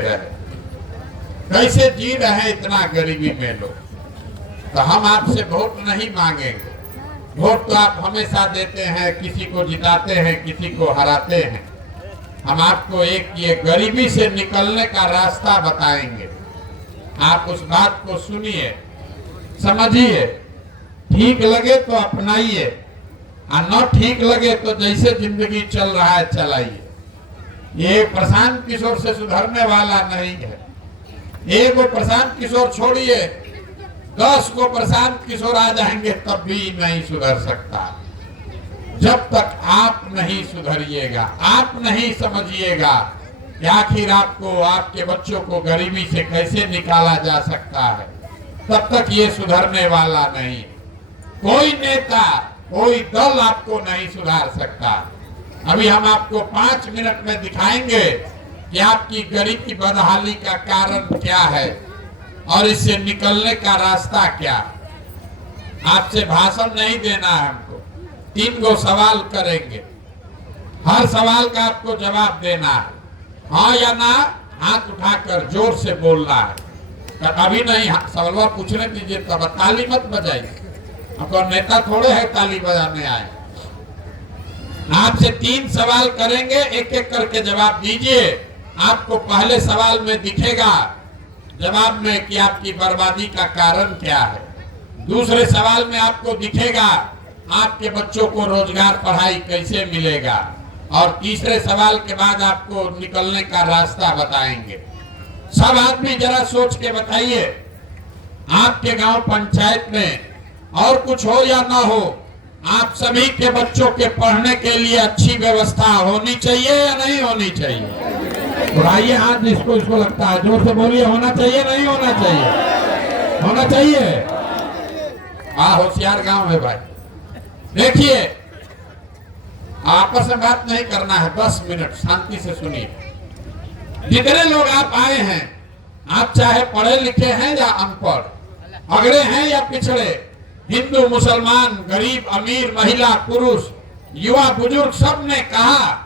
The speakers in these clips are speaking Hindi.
कैसे जी रहे हैं इतना गरीबी में लोग। तो हम आपसे वोट नहीं मांगेंगे। वोट तो आप हमेशा देते हैं, किसी को जिताते हैं, किसी को हराते हैं। हम आपको एक ये गरीबी से निकलने का रास्ता बताएंगे। आप उस बात को सुनिए, समझिए, ठीक लगे तो अपनाइए और न ठीक लगे तो जैसे जिंदगी चल रहा है चलाइए। ये प्रशांत किशोर से सुधरने वाला नहीं है। एक वो प्रशांत किशोर छोड़िए, 10 को प्रशांत किशोर आ जाएंगे तब भी नहीं सुधर सकता। जब तक आप नहीं सुधरिएगा, आप नहीं समझिएगा कि आखिर आपको, आपके बच्चों को गरीबी से कैसे निकाला जा सकता है, तब तक ये सुधरने वाला नहीं। कोई नेता, कोई दल आपको नहीं सुधार सकता। अभी हम आपको 5 मिनट में दिखाएंगे कि आपकी गरीबी बदहाली का कारण क्या है और इससे निकलने का रास्ता क्या। आपसे भाषण नहीं देना है हमको, 3 गो सवाल करेंगे, हर सवाल का आपको जवाब देना है, हाँ या ना, हाथ उठाकर जोर से बोलना है। अभी नहीं, सवाल पूछने दीजिए, तब ताली मत बजाइए, हमको नेता थोड़े है ताली बजाने आए। आपसे 3 सवाल करेंगे, एक एक करके जवाब दीजिए। आपको पहले सवाल में दिखेगा जवाब में कि आपकी बर्बादी का कारण क्या है। दूसरे सवाल में आपको दिखेगा आपके बच्चों को रोजगार, पढ़ाई कैसे मिलेगा। और तीसरे सवाल के बाद आपको निकलने का रास्ता बताएंगे। सब आदमी जरा सोच के बताइए, आपके गांव पंचायत में और कुछ हो या ना हो, आप सभी के बच्चों के पढ़ने के लिए अच्छी व्यवस्था होनी चाहिए या नहीं होनी चाहिए? उठाइए हाथ जिसको इसको लगता है, जोर से बोलिए, होना चाहिए नहीं होना चाहिए? होना चाहिए। हाँ, होशियार गांव है भाई। देखिए, आपस में बात नहीं करना है, 10 मिनट शांति से सुनिए। जितने लोग आप आए हैं, आप चाहे पढ़े लिखे हैं या अनपढ़, अगड़े हैं या पिछड़े, हिंदू मुसलमान, गरीब अमीर, महिला पुरुष, युवा बुजुर्ग, सब ने कहा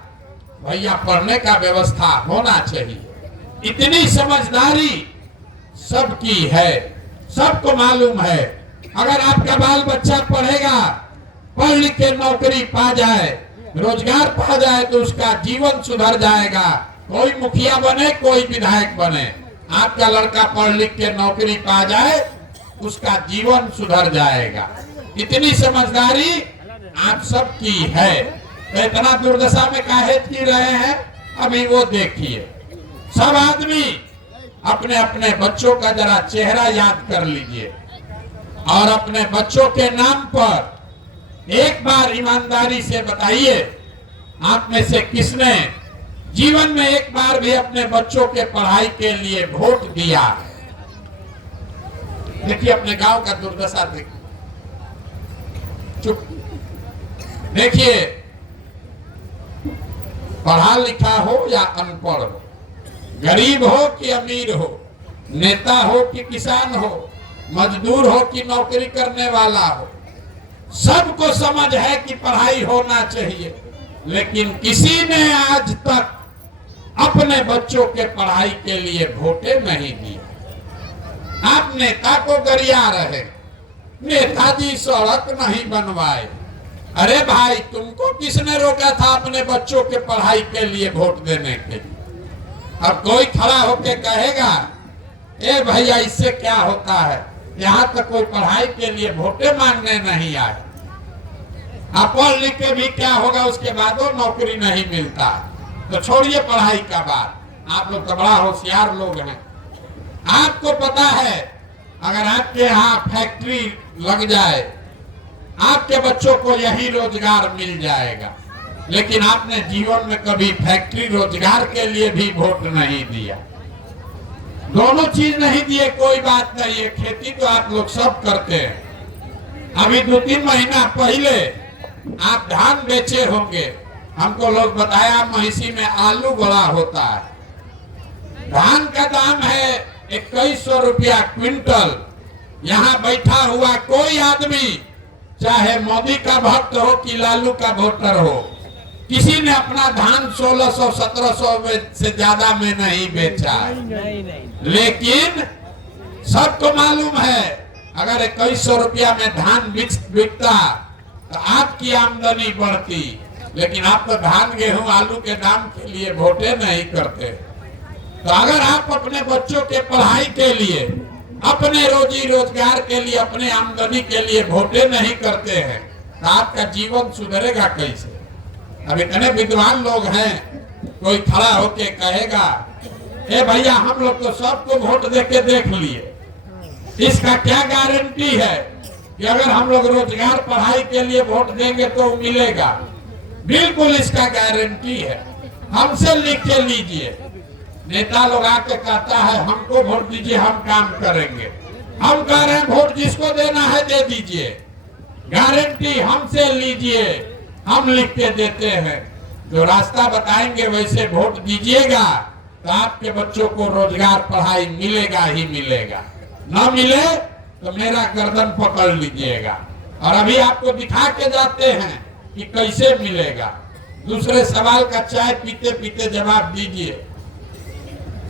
भैया पढ़ने का व्यवस्था होना चाहिए। इतनी समझदारी सबकी है, सबको मालूम है। अगर आपका बाल बच्चा पढ़ेगा, पढ़ लिख के नौकरी पा जाए, रोजगार पा जाए, तो उसका जीवन सुधर जाएगा। कोई मुखिया बने, कोई विधायक बने, आपका लड़का पढ़ लिख के नौकरी पा जाए, उसका जीवन सुधर जाएगा। इतनी समझदारी आप सबकी है। तो इतना दुर्दशा में काहे जी रहे हैं, अभी वो देखिए। सब आदमी अपने अपने बच्चों का जरा चेहरा याद कर लीजिए और अपने बच्चों के नाम पर एक बार ईमानदारी से बताइए, आप में से किसने जीवन में एक बार भी अपने बच्चों के पढ़ाई के लिए वोट दिया? देखिए, अपने गांव का दुर्दशा देखिए। चुप। देखिए, पढ़ा लिखा हो या अनपढ़ हो, गरीब हो कि अमीर हो, नेता हो कि किसान हो, मजदूर हो कि नौकरी करने वाला हो, सबको समझ है कि पढ़ाई होना चाहिए। लेकिन किसी ने आज तक अपने बच्चों के पढ़ाई के लिए वोटे नहीं दिए। आप नेता को गरिया रहे, नेताजी सड़क नहीं बनवाए। अरे भाई, तुमको किसने रोका था अपने बच्चों के पढ़ाई के लिए वोट देने के लिए? अब कोई खड़ा होके कहेगा, ए भैया इससे क्या होता है, यहाँ तक कोई पढ़ाई के लिए वोटे मांगने नहीं आए। आप पढ़ लिख के भी क्या होगा, उसके बाद वो नौकरी नहीं मिलता। तो छोड़िए पढ़ाई का बात, आप लोग तो बड़ा होशियार लोग हैं। आपको पता है, अगर आपके यहाँ फैक्ट्री लग जाए, आपके बच्चों को यही रोजगार मिल जाएगा। लेकिन आपने जीवन में कभी फैक्ट्री, रोजगार के लिए भी वोट नहीं दिया। दोनों चीज नहीं दिए, कोई बात नहीं है, खेती तो आप लोग सब करते हैं। अभी 2-3 महीना पहले आप धान बेचे होंगे, हमको लोग बताया महिषी में आलू बड़ा होता है। धान का दाम है 2100 रुपया क्विंटल। यहाँ बैठा हुआ कोई आदमी, चाहे मोदी का भक्त हो कि लालू का वोटर हो, किसी ने अपना धान 1600-1700 में से ज्यादा में नहीं बेचा। लेकिन सबको मालूम है अगर 2100 रुपया में धान बिकता तो आपकी आमदनी बढ़ती। लेकिन आप तो धान गेहूं आलू के दाम के लिए वोटे नहीं करते। तो अगर आप अपने बच्चों के पढ़ाई के लिए, अपने रोजी रोजगार के लिए, अपने आमदनी के लिए वोटे नहीं करते हैं तो आपका जीवन सुधरेगा कैसे? अब इतने विद्वान लोग हैं, कोई खड़ा होके कहेगा ए भैया हम लोग तो सबको वोट देके देख लिए, इसका क्या गारंटी है कि अगर हम लोग रोजगार पढ़ाई के लिए वोट देंगे तो मिलेगा? बिल्कुल इसका गारंटी है। हमसे लिख के लीजिए। नेता लोग आके कहता है हमको वोट दीजिए हम काम करेंगे। हम कह रहे हैं वोट जिसको देना है दे दीजिए, गारंटी हमसे लीजिए, हम लिख के देते हैं। जो रास्ता बताएंगे वैसे वोट दीजिएगा तो आपके बच्चों को रोजगार पढ़ाई मिलेगा ही मिलेगा। न मिले तो मेरा गर्दन पकड़ लीजिएगा। और अभी आपको दिखा के जाते हैं कि कैसे मिलेगा। दूसरे सवाल का चाय पीते पीते जवाब दीजिए।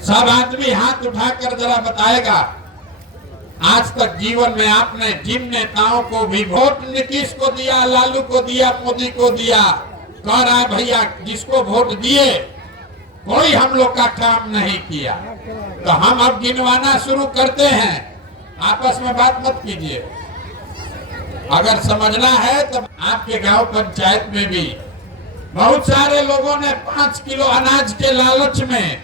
सब आदमी हाथ उठाकर जरा बताएगा आज तक जीवन में आपने जिन नेताओं को भी वोट नीतीश को दिया, लालू को दिया, मोदी को दिया, कह रहा है भैया जिसको वोट दिए कोई हम लोग का काम नहीं किया। तो हम अब गिनवाना शुरू करते हैं। आपस में बात मत कीजिए। अगर समझना है तो आपके गांव पंचायत में भी बहुत सारे लोगों ने 5 किलो अनाज के लालच में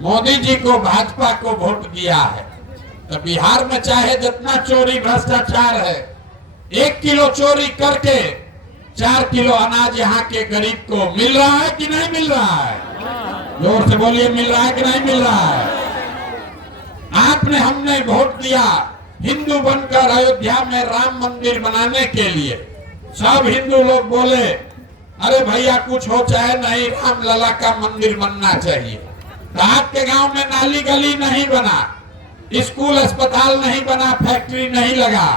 मोदी जी को, भाजपा को वोट दिया है। तो बिहार में चाहे जितना चोरी भ्रष्टाचार है, 1 किलो चोरी करके 4 किलो अनाज यहाँ के गरीब को मिल रहा है कि नहीं मिल रहा है? जोर से बोलिए, मिल रहा है कि नहीं मिल रहा है? आपने हमने वोट दिया हिंदू बनकर अयोध्या में राम मंदिर बनाने के लिए। सब हिंदू लोग बोले अरे भैया कुछ हो चाहे नहीं, राम लला का मंदिर बनना चाहिए। तो आपके गांव में नाली गली नहीं बना, स्कूल अस्पताल नहीं बना, फैक्ट्री नहीं लगा,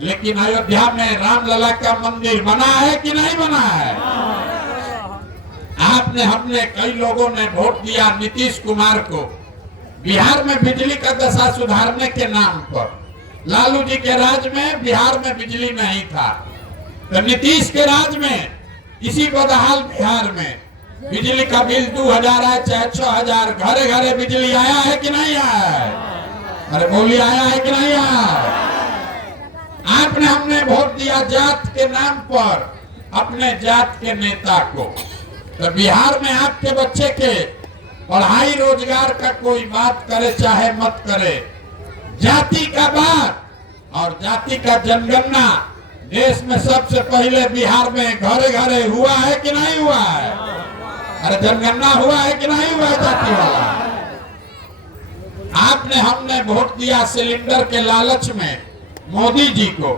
लेकिन अयोध्या में राम लला का मंदिर बना है कि नहीं बना है? आपने हमने कई लोगों ने वोट दिया नीतीश कुमार को बिहार में बिजली का दशा सुधारने के नाम पर। लालू जी के राज में बिहार में बिजली नहीं था, तो नीतीश के राज में इसी बदहाल बिहार में बिजली का बिल 2000 आए चाहे 6000, घरे घरे बिजली आया है कि नहीं आया है? अरे बोलिए, आया है कि नहीं आया? आपने हमने वोट दिया जात के नाम पर अपने जात के नेता को। तो बिहार में आपके बच्चे के पढ़ाई रोजगार का कोई बात करे चाहे मत करे, जाति का बात और जाति का जनगणना देश में सबसे पहले बिहार में घरे घरे हुआ है कि नहीं हुआ है? अरे जनगणना हुआ है कि नहीं हुआ है जाति वाला? आपने हमने वोट दिया सिलेंडर के लालच में मोदी जी को।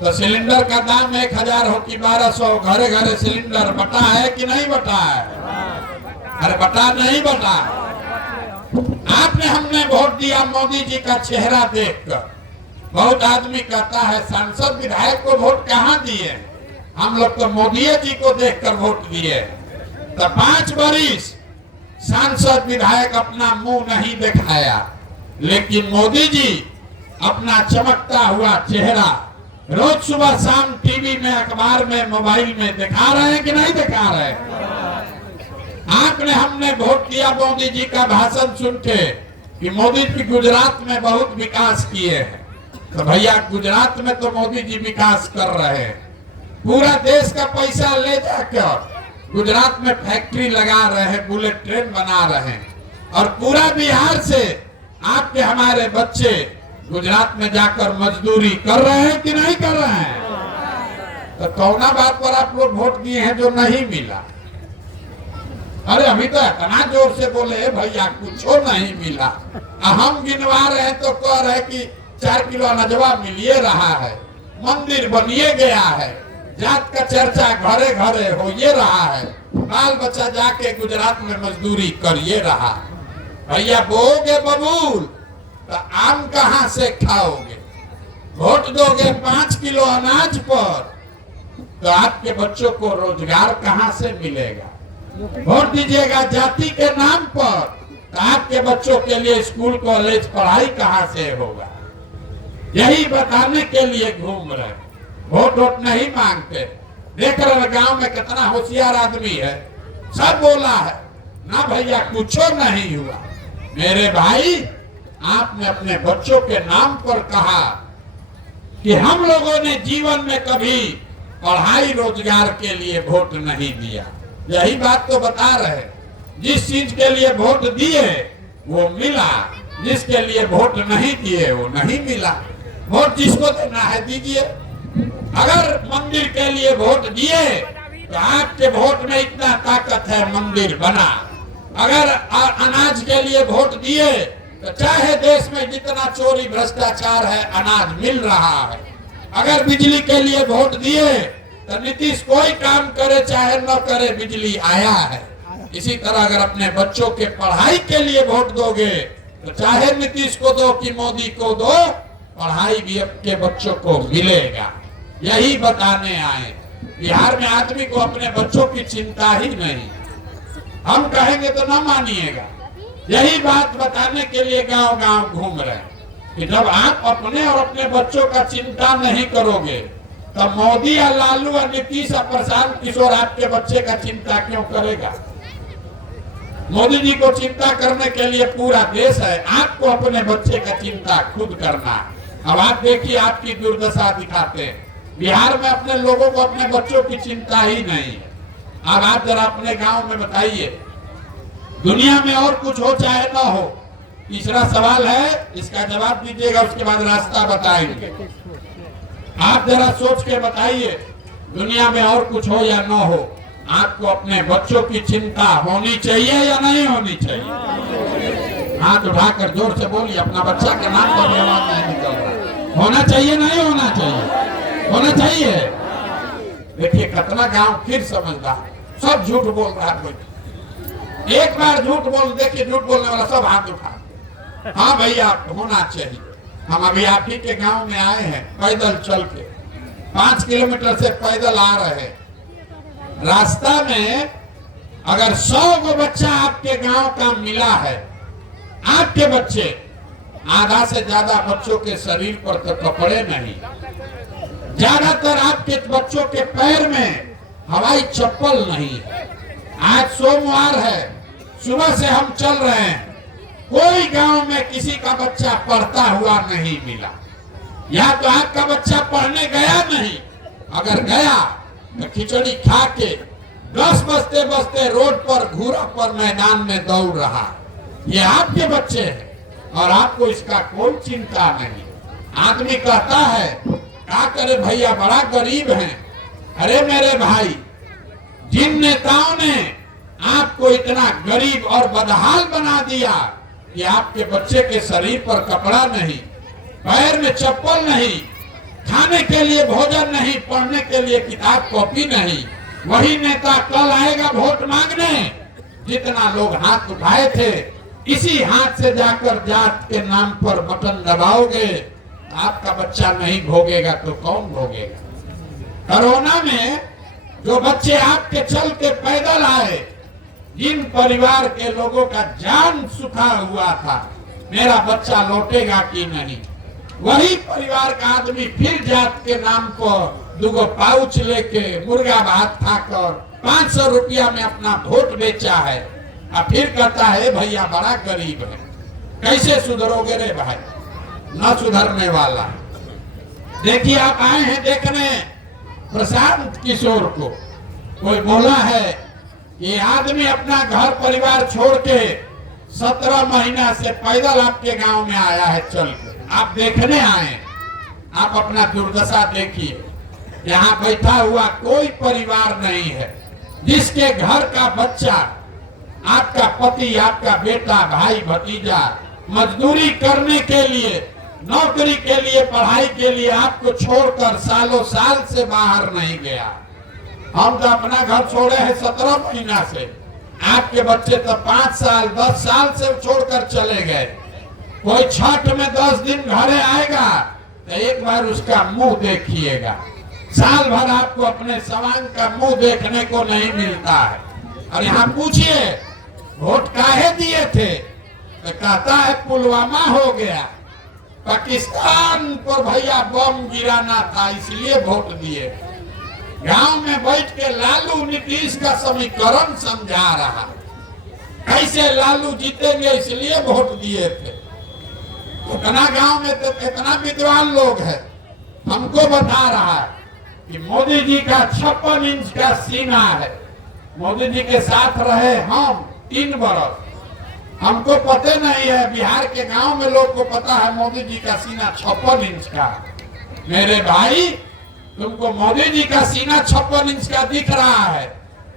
तो सिलेंडर का दाम 1000 हो कि 1200, घरे घरे सिलेंडर बटा है कि नहीं बटा है? अरे बटा नहीं बटा। आपने हमने वोट दिया मोदी जी का चेहरा देखकर। बहुत आदमी कहता है सांसद विधायक को वोट कहाँ दिए, हम लोग तो मोदी जी को देखकर वोट दिए। तो 5 बरिस सांसद विधायक अपना मुंह नहीं दिखाया, लेकिन मोदी जी अपना चमकता हुआ चेहरा रोज सुबह शाम टीवी में, अखबार में, मोबाइल में दिखा रहे हैं कि नहीं दिखा रहे? आपने हमने वोट दिया मोदी जी का भाषण सुन के कि मोदी जी गुजरात में बहुत विकास किए हैं। तो भैया गुजरात में तो मोदी जी विकास कर रहे हैं, पूरा देश का पैसा ले जाकर गुजरात में फैक्ट्री लगा रहे हैं, बुलेट ट्रेन बना रहे हैं, और पूरा बिहार से आपके हमारे बच्चे गुजरात में जाकर मजदूरी कर रहे हैं कि नहीं कर रहे हैं? तो कौना बात पर आप लोग वोट दिए हैं जो नहीं मिला? अरे अभी तो इतना जोर से बोले भैया कुछ नहीं मिला, हम गिनवा रहे हैं तो कह रहे कि 4 किलो अनजवा मिलिए रहा है, मंदिर बनिए गया है, जात का चर्चा घरे घरे हो ये रहा है, बाल बच्चा जाके गुजरात में मजदूरी करिए रहा। भैया बोगे बबूल तो आम कहाँ से खाओगे? वोट दोगे 5 किलो अनाज पर, तो आपके बच्चों को रोजगार कहां से मिलेगा? वोट दीजिएगा जाति के नाम पर, तो आपके बच्चों के लिए स्कूल कॉलेज पढ़ाई कहां से होगा? यही बताने के लिए घूम रहे, वोट वोट नहीं मांगते। देख रहे गांव में कितना होशियार आदमी है, सब बोला है ना भैया कुछ नहीं हुआ। मेरे भाई, आपने अपने बच्चों के नाम पर कहा कि हम लोगों ने जीवन में कभी पढ़ाई रोजगार के लिए वोट नहीं दिया। यही बात तो बता रहे, जिस चीज के लिए वोट दिए वो मिला, जिसके लिए वोट नहीं दिए वो नहीं मिला। वोट जिसको देना है दीजिए। अगर मंदिर के लिए वोट दिए तो आपके वोट में इतना ताकत है, मंदिर बना। अगर अनाज के लिए वोट दिए तो चाहे देश में जितना चोरी भ्रष्टाचार है, अनाज मिल रहा है। अगर बिजली के लिए वोट दिए तो नीतीश कोई काम करे चाहे न करे, बिजली आया है। इसी तरह अगर अपने बच्चों के पढ़ाई के लिए वोट दोगे तो चाहे नीतीश को दो कि मोदी को दो, पढ़ाई भी आपके बच्चों को मिलेगा। यही बताने आए। बिहार में आदमी को अपने बच्चों की चिंता ही नहीं, हम कहेंगे तो न मानिएगा। यही बात बताने के लिए गांव गांव घूम रहे हैं कि जब आप अपने और अपने बच्चों का चिंता नहीं करोगे तो मोदी या लालू या नीतीश या प्रशांत किशोर आपके बच्चे का चिंता क्यों करेगा? मोदी जी को चिंता करने के लिए पूरा देश है, आपको अपने बच्चे का चिंता खुद करना। अब आप देखिए, आपकी दुर्दशा दिखाते हैं। बिहार में अपने लोगों को अपने बच्चों की चिंता ही नहीं है। अब आप जरा अपने गांव में बताइए, दुनिया में और कुछ हो चाहे ना हो। तीसरा सवाल है, इसका जवाब दीजिएगा, उसके बाद रास्ता बताएंगे। आप जरा सोच के बताइए, दुनिया में और कुछ हो या ना हो, आपको अपने बच्चों की चिंता होनी चाहिए या नहीं होनी चाहिए? हाथ उठाकर जोर से बोलिए, अपना बच्चा के नाम पर आवाज नहीं निकल रहा। होना चाहिए नहीं होना चाहिए? होना चाहिए। देखिए कितना गांव फिर समझदार, सब झूठ बोल रहा है। कोई एक बार झूठ बोल, देखिए झूठ बोलने वाला सब हाथ उठा। हाँ भैया होना चाहिए। हम अभी आप ही के गांव में आए हैं, पैदल चल के 5 किलोमीटर से पैदल आ रहे हैं। रास्ता में अगर 100 को बच्चा आपके गांव का मिला है, आपके बच्चे, आधा से ज्यादा बच्चों के शरीर पर तो कपड़े नहीं, ज्यादातर आपके बच्चों के पैर में हवाई चप्पल नहीं है। आज सोमवार है, सुबह से हम चल रहे हैं, कोई गांव में किसी का बच्चा पढ़ता हुआ नहीं मिला। या तो आपका बच्चा पढ़ने गया नहीं, अगर गया तो खिचड़ी खा के 10 बजते बजते रोड पर घूरा पर मैदान में दौड़ रहा। ये आपके बच्चे हैं और आपको इसका कोई चिंता नहीं। आदमी कहता है क्या करे भैया, बड़ा गरीब हैं। अरे मेरे भाई, जिन नेताओं ने आपको इतना गरीब और बदहाल बना दिया कि आपके बच्चे के शरीर पर कपड़ा नहीं, पैर में चप्पल नहीं, खाने के लिए भोजन नहीं, पढ़ने के लिए किताब कॉपी नहीं, वही नेता कल आएगा वोट मांगने। जितना लोग हाथ उठाए थे, इसी हाथ से जाकर जात के नाम पर बटन दबाओगे, आपका बच्चा नहीं भोगेगा तो कौन भोगेगा? कोरोना में जो बच्चे आपके चल के पैदल आए, जिन परिवार के लोगों का जान सुखा हुआ था, मेरा बच्चा लौटेगा कि नहीं, वही परिवार का आदमी फिर जात के नाम पर 2 पाउच लेके मुर्गा भात खाकर 500 रुपया में अपना वोट बेचा है और फिर कहता है भैया बड़ा गरीब है। कैसे सुधरोगे रे भाई? न सुधरने वाला। देखिए आप आए हैं देखने प्रशांत किशोर को, कोई बोला है ये आदमी अपना घर परिवार छोड़ के 17 महीना से पैदल आपके गांव में आया है चल के। आप देखने आए, आप अपना दुर्दशा देखिए। यहाँ बैठा हुआ कोई परिवार नहीं है जिसके घर का बच्चा, आपका पति, आपका बेटा, भाई, भतीजा मजदूरी करने के लिए, नौकरी के लिए, पढ़ाई के लिए आपको छोड़कर सालों साल से बाहर नहीं गया। हम तो अपना घर छोड़े हैं 17 महीना से, आपके बच्चे तो 5 साल 10 साल से छोड़कर चले गए। कोई छठ में 10 दिन घरे आएगा तो एक बार उसका मुंह देखिएगा। साल भर आपको अपने सवांग का मुंह देखने को नहीं मिलता है। और यहाँ पूछिए वोट काहे दिए थे, तो कहता है पुलवामा हो गया, पाकिस्तान पर भैया बम गिराना था इसलिए वोट दिए। गांव में बैठ के लालू नीतीश का समीकरण समझा रहा, कैसे लालू जीतेंगे इसलिए वोट दिए थे। इतना गांव में तो इतना विद्वान लोग है, हमको बता रहा है कि मोदी जी का 56 इंच का सीना है। मोदी जी के साथ रहे हम 3 बरस, हमको पता नहीं है, बिहार के गांव में लोग को पता है मोदी जी का सीना 56 इंच का। मेरे भाई तुमको मोदी जी का सीना 56 इंच का दिख रहा है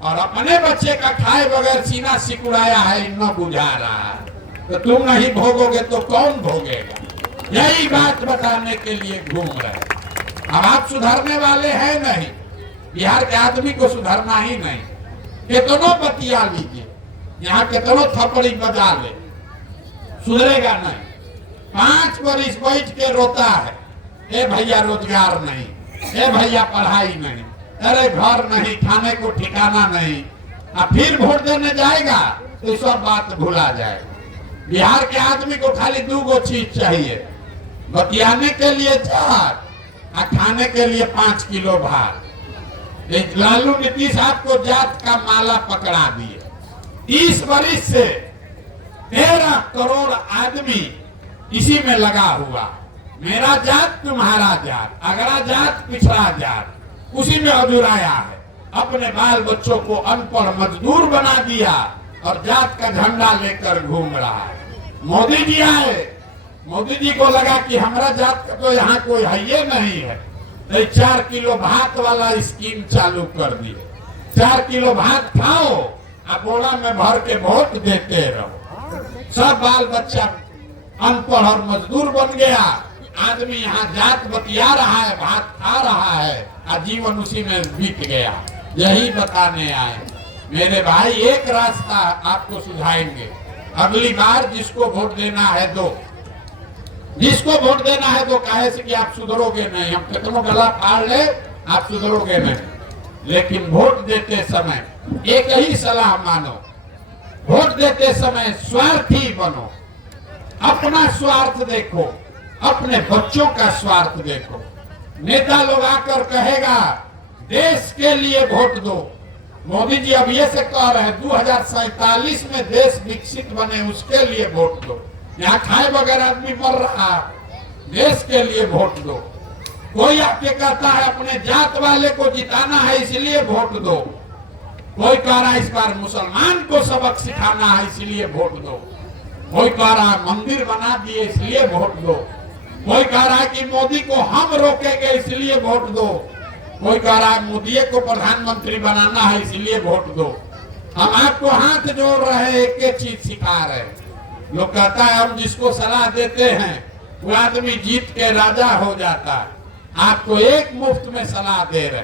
और अपने बच्चे का खाए बगैर सीना सिकुड़ाया है, न बुझा रहा है, तो तुम नहीं भोगोगे तो कौन भोगेगा? यही बात बताने के लिए घूम रहे। अब आप सुधरने वाले हैं नहीं, बिहार के आदमी को सुधरना ही नहीं। कितनों बतिया लीजिए, यहाँ कितनों थप्पड़ी बजा ले, सुधरेगा नहीं। 5 बरिस बैठ के रोता है, ए भैया रोजगार नहीं, ए भैया पढ़ाई नहीं, अरे घर नहीं, खाने को ठिकाना नहीं। अब फिर वोट देने जाएगा तो सब बात भुला जाएगा। बिहार के आदमी को खाली 2 चीज चाहिए, बतियाने के लिए चाट और खाने के लिए 5 किलो भात। लालू नीतीश आपको जात का माला पकड़ा दिए। 30 बरिस से 13 करोड़ आदमी इसी में लगा हुआ, मेरा जात तुम्हारा जात, अगला जात पिछड़ा जात, उसी में अधूराया है। अपने बाल बच्चों को अनपढ़ मजदूर बना दिया और जात का झंडा लेकर घूम रहा है। मोदी जी आए, मोदी जी को लगा कि हमारा जात का तो यहाँ कोई है नहीं है, तो 4 किलो भात वाला स्कीम चालू कर दिए। 4 किलो भात खाओ और बोरा में भर के वोट देते रहो। सब बाल बच्चा अनपढ़ और मजदूर बन गया। आदमी यहाँ जात बतिया रहा है, भात खा रहा है और जीवन उसी में बीत गया। यही बताने आए मेरे भाई, एक रास्ता आपको सुझाएंगे। अगली बार जिसको वोट देना है दो, जिसको वोट देना है तो कहे से कि आप सुधरोगे नहीं, हम कितनों गला फाड़ ले आप सुधरोगे नहीं। लेकिन वोट देते समय एक ही सलाह मानो, वोट देते समय स्वार्थी बनो। अपना स्वार्थ देखो, अपने बच्चों का स्वार्थ देखो। नेता लोग आकर कहेगा देश के लिए वोट दो। मोदी जी अब ये से कह रहे हैं 2047 में देश विकसित बने उसके लिए वोट दो। यहाँ खाए बगैर आदमी मर रहा, देश के लिए वोट दो। कोई आपके कहता है अपने जात वाले को जिताना है इसलिए वोट दो। कोई कह रहा है इस बार मुसलमान को सबक सिखाना है इसलिए वोट दो। कोई कह रहा है मंदिर बना दिए इसलिए वोट दो। कोई कह रहा है कि मोदी को हम रोकेंगे इसलिए वोट दो। कोई कह रहा है मोदी को प्रधानमंत्री बनाना है इसलिए वोट दो। हम आपको हाथ जोड़ रहे, एक चीज सिखा रहे। लोग कहता है हम जिसको सलाह देते हैं वो आदमी जीत के राजा हो जाता है। आपको एक मुफ्त में सलाह दे रहे,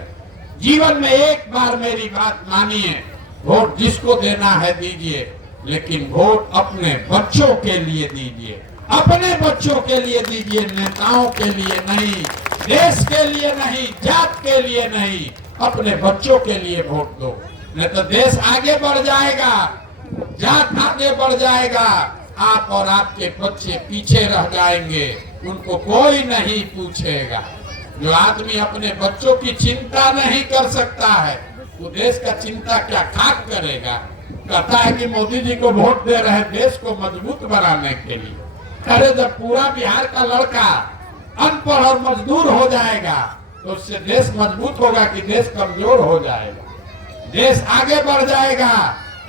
जीवन में एक बार मेरी बात मानिए, वोट जिसको देना है दीजिए, लेकिन वोट अपने बच्चों के लिए दीजिए। अपने बच्चों के लिए दीजिए, नेताओं के लिए नहीं, देश के लिए नहीं, जात के लिए नहीं, अपने बच्चों के लिए वोट दो। नहीं तो देश आगे बढ़ जाएगा, जात आगे बढ़ जाएगा, आप और आपके बच्चे पीछे रह जाएंगे, उनको कोई नहीं पूछेगा। जो आदमी अपने बच्चों की चिंता नहीं कर सकता है वो देश का चिंता क्या खाक करेगा। कहता है कि मोदी जी को वोट दे रहे देश को मजबूत बनाने के लिए। अरे जब पूरा बिहार का लड़का अनपढ़ और मजदूर हो जाएगा तो उससे देश मजबूत होगा कि देश कमजोर हो जाएगा? देश आगे बढ़ जाएगा।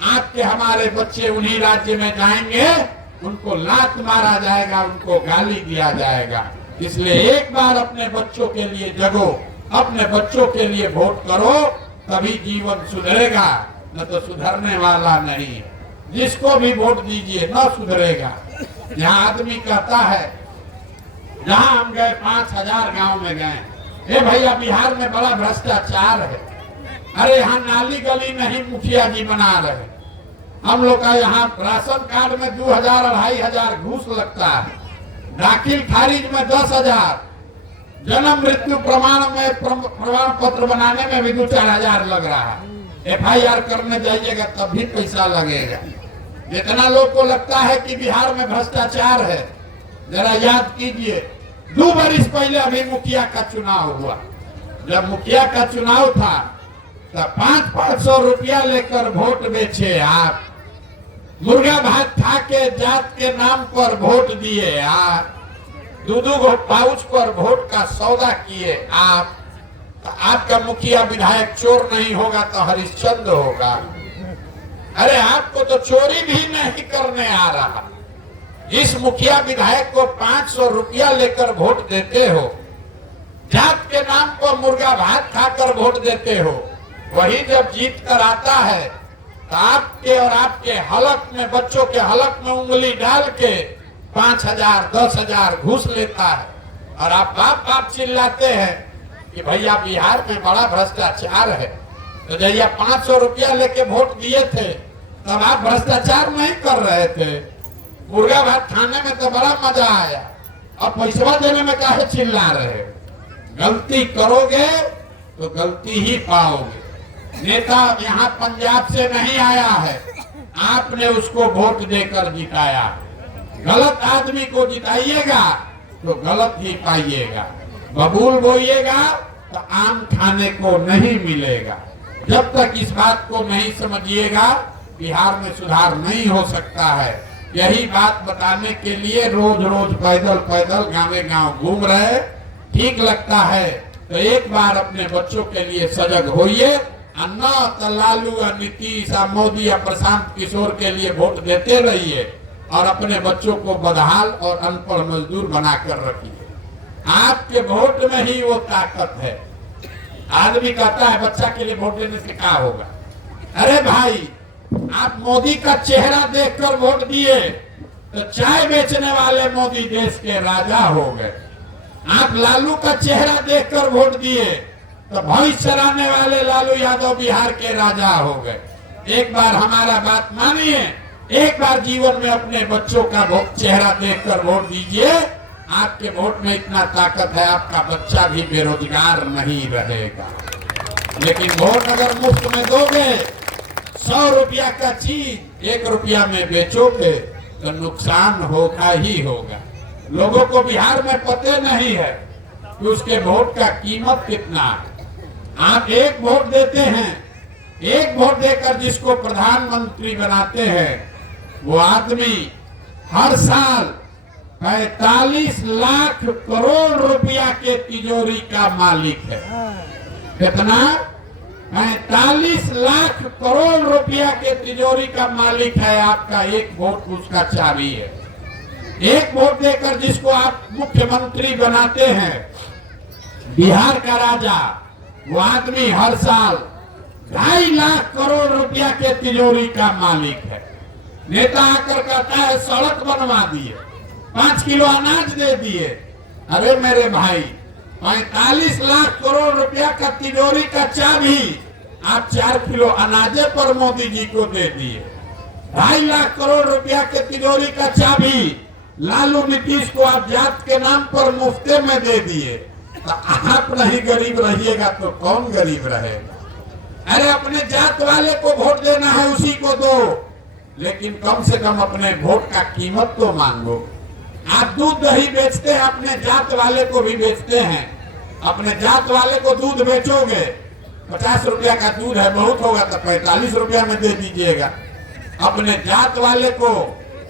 आपके हमारे बच्चे उन्हीं राज्य में जाएंगे, उनको लात मारा जाएगा, उनको गाली दिया जाएगा। इसलिए एक बार अपने बच्चों के लिए जगो, अपने बच्चों के लिए वोट करो, तभी जीवन सुधरेगा, न तो सुधरने वाला नहीं है। जिसको भी वोट दीजिए न सुधरेगा। यहाँ आदमी कहता है, जहाँ हम गए 5000 गांव में गए, हे भैया बिहार में बड़ा भ्रष्टाचार है। अरे यहाँ नाली गली नहीं मुखिया जी बना रहे। हम लोग का यहाँ राशन कार्ड में 2000 2500 घूस लगता है, दाखिल खारिज में 10,000, जन्म मृत्यु प्रमाण में प्रमाण पत्र बनाने में भी 2-4 हजार लग रहा है। FIR करने जाइएगा तब भी पैसा लगेगा। जितना लोग को लगता है कि बिहार में भ्रष्टाचार है, जरा याद कीजिए 2 वर्ष पहले अभी मुखिया का चुनाव हुआ। जब मुखिया का चुनाव था तब 500 रुपया लेकर वोट बेचे आप, मुर्गा भात खा के जात के नाम पर वोट दिए आप, 2-2 पाउच पर वोट का सौदा किए आप। तो आपका मुखिया विधायक चोर नहीं होगा तो हरिश्चंद्र होगा। अरे आपको तो चोरी भी नहीं करने आ रहा। इस मुखिया विधायक को 500 रुपया लेकर वोट देते हो, जात के नाम पर मुर्गा भात खाकर वोट देते हो। वही जब जीत कर आता है तो आपके और आपके हलक में, बच्चों के हलक में उंगली डाल के 5,000 10,000 घूस लेता है और आप बाप बाप चिल्लाते हैं कि भैया बिहार में बड़ा भ्रष्टाचार है। तो जैया 500 रुपया लेके वोट दिए थे तब आप भ्रष्टाचार नहीं कर रहे थे। मुर्गा भात खाने में तो बड़ा मजा आया, अब पैसा देने में काहे चिल्ला रहे। गलती करोगे तो गलती ही पाओगे। नेता यहाँ पंजाब से नहीं आया है, आपने उसको वोट देकर जिताया। गलत आदमी को जिताइएगा तो गलत ही पाइएगा। बबूल बोइएगा तो आम खाने को नहीं मिलेगा। जब तक इस बात को नहीं समझिएगा बिहार में सुधार नहीं हो सकता है। यही बात बताने के लिए रोज रोज पैदल पैदल गाँव गाँव घूम रहे। ठीक लगता है तो एक बार अपने बच्चों के लिए सजग होइए। अन्ना तो लालू और नीतीश और मोदी या प्रशांत किशोर के लिए वोट देते रहिए और अपने बच्चों को बदहाल और अनपढ़ मजदूर बनाकर रखिए। आपके वोट में ही वो ताकत है। आदमी कहता है बच्चा के लिए वोट देने से क्या होगा। अरे भाई, आप मोदी का चेहरा देखकर वोट दिए तो चाय बेचने वाले मोदी देश के राजा हो गए। आप लालू का चेहरा देखकर वोट दिए तो भविष्य चलाने वाले लालू यादव बिहार के राजा हो गए। एक बार हमारा बात मानिए, एक बार जीवन में अपने बच्चों का चेहरा देखकर वोट दीजिए। आपके वोट में इतना ताकत है, आपका बच्चा भी बेरोजगार नहीं रहेगा। लेकिन वोट अगर मुफ्त में दोगे, 100 रुपया का चीज 1 रुपया में बेचोगे तो नुकसान होगा ही होगा। लोगों को बिहार में पता नहीं है कि उसके वोट का कीमत कितना है। आप एक वोट देते हैं, एक वोट देकर जिसको प्रधानमंत्री बनाते हैं वो आदमी हर साल 45 लाख करोड़ रुपया के तिजोरी का मालिक है। कितना? 45 लाख करोड़ रुपया के तिजोरी का मालिक है। आपका एक वोट उसका चाबी है। एक वोट देकर जिसको आप मुख्यमंत्री बनाते हैं, बिहार का राजा, वो आदमी हर साल 2.5 लाख करोड़ रुपया के तिजोरी का मालिक है। नेता आकर कहता है सड़क बनवा दिए, 5 किलो अनाज दे दिए। अरे मेरे भाई, 45 लाख करोड़ रुपया का तिजोरी का चाबी आप 4 किलो अनाजे पर मोदी जी को दे दिए। 2.5 लाख करोड़ रुपया के तिजोरी का चाबी लालू नीतीश को आप जात के नाम पर मुफ्ते में दे दिए। तो आप नहीं गरीब रहिएगा तो कौन गरीब रहेगा। अरे अपने जात वाले को वोट देना है उसी को दो, लेकिन कम से कम अपने वोट का कीमत तो मांगो। आप दूध दही बेचते हैं, अपने जात वाले को भी बेचते हैं। अपने जात वाले को दूध बेचोगे, 50 रुपया का दूध है, बहुत होगा तो 45 रुपया में दे दीजिएगा। अपने जात वाले को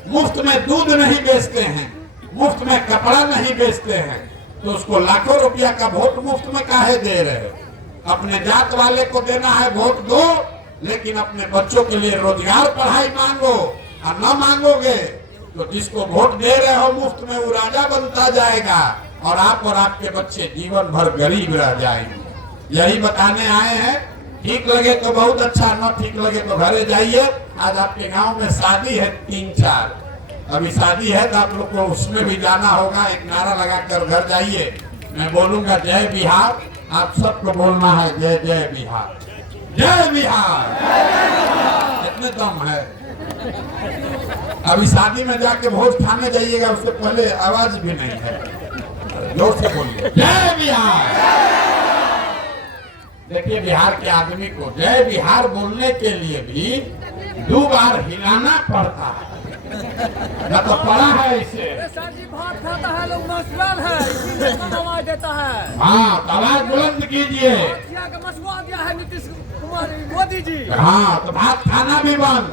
मुफ्त में दूध नहीं बेचते हैं, मुफ्त में कपड़ा नहीं बेचते हैं, तो उसको लाखों रुपया का वोट मुफ्त में काहे दे रहे। अपने जात वाले को देना है वोट दो, लेकिन अपने बच्चों के लिए रोजगार पढ़ाई मांगो। और न मांगोगे तो जिसको वोट दे रहे हो मुफ्त में वो राजा बनता जाएगा और आप और आपके बच्चे जीवन भर गरीब रह जाएंगे। यही बताने आए हैं। ठीक लगे तो बहुत अच्छा, न ठीक लगे तो घरे जाइए। आज आपके गांव में शादी है 3-4, अभी शादी है तो आप लोग को उसमें भी जाना होगा। एक नारा लगाकर घर जाइए। मैं बोलूंगा जय बिहार, आप सबको बोलना है जय जय बिहार, जय बिहार। इतने दम है। अभी शादी में जाके भोज खाने जाइएगा, उससे पहले आवाज भी नहीं है। जोर से बोलिए जय बिहार। देखिए बिहार के आदमी को जय बिहार बोलने के लिए भी 2 बार हिलाना पड़ता है, न तो पड़ा है इसे। सर जी भात खाता है, लोग मशगूल है, इसीलिए कम आवाज देता है। हाँ, तो आवाज बुलंद कीजिए। मशगूल दिया है नीतीश कुमार मोदी जी। हाँ, तो भात खाना भी बंद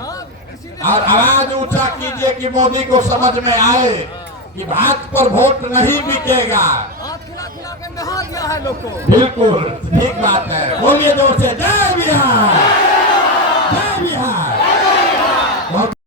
और आवाज ऊंचा कीजिए कि मोदी को समझ में आए कि भात पर वोट नहीं बिकेगा। हाथ खिला खिला के नहा दिया है लोग को। बिल्कुल ठीक बात है, बोलिए जोर से जय बिहार।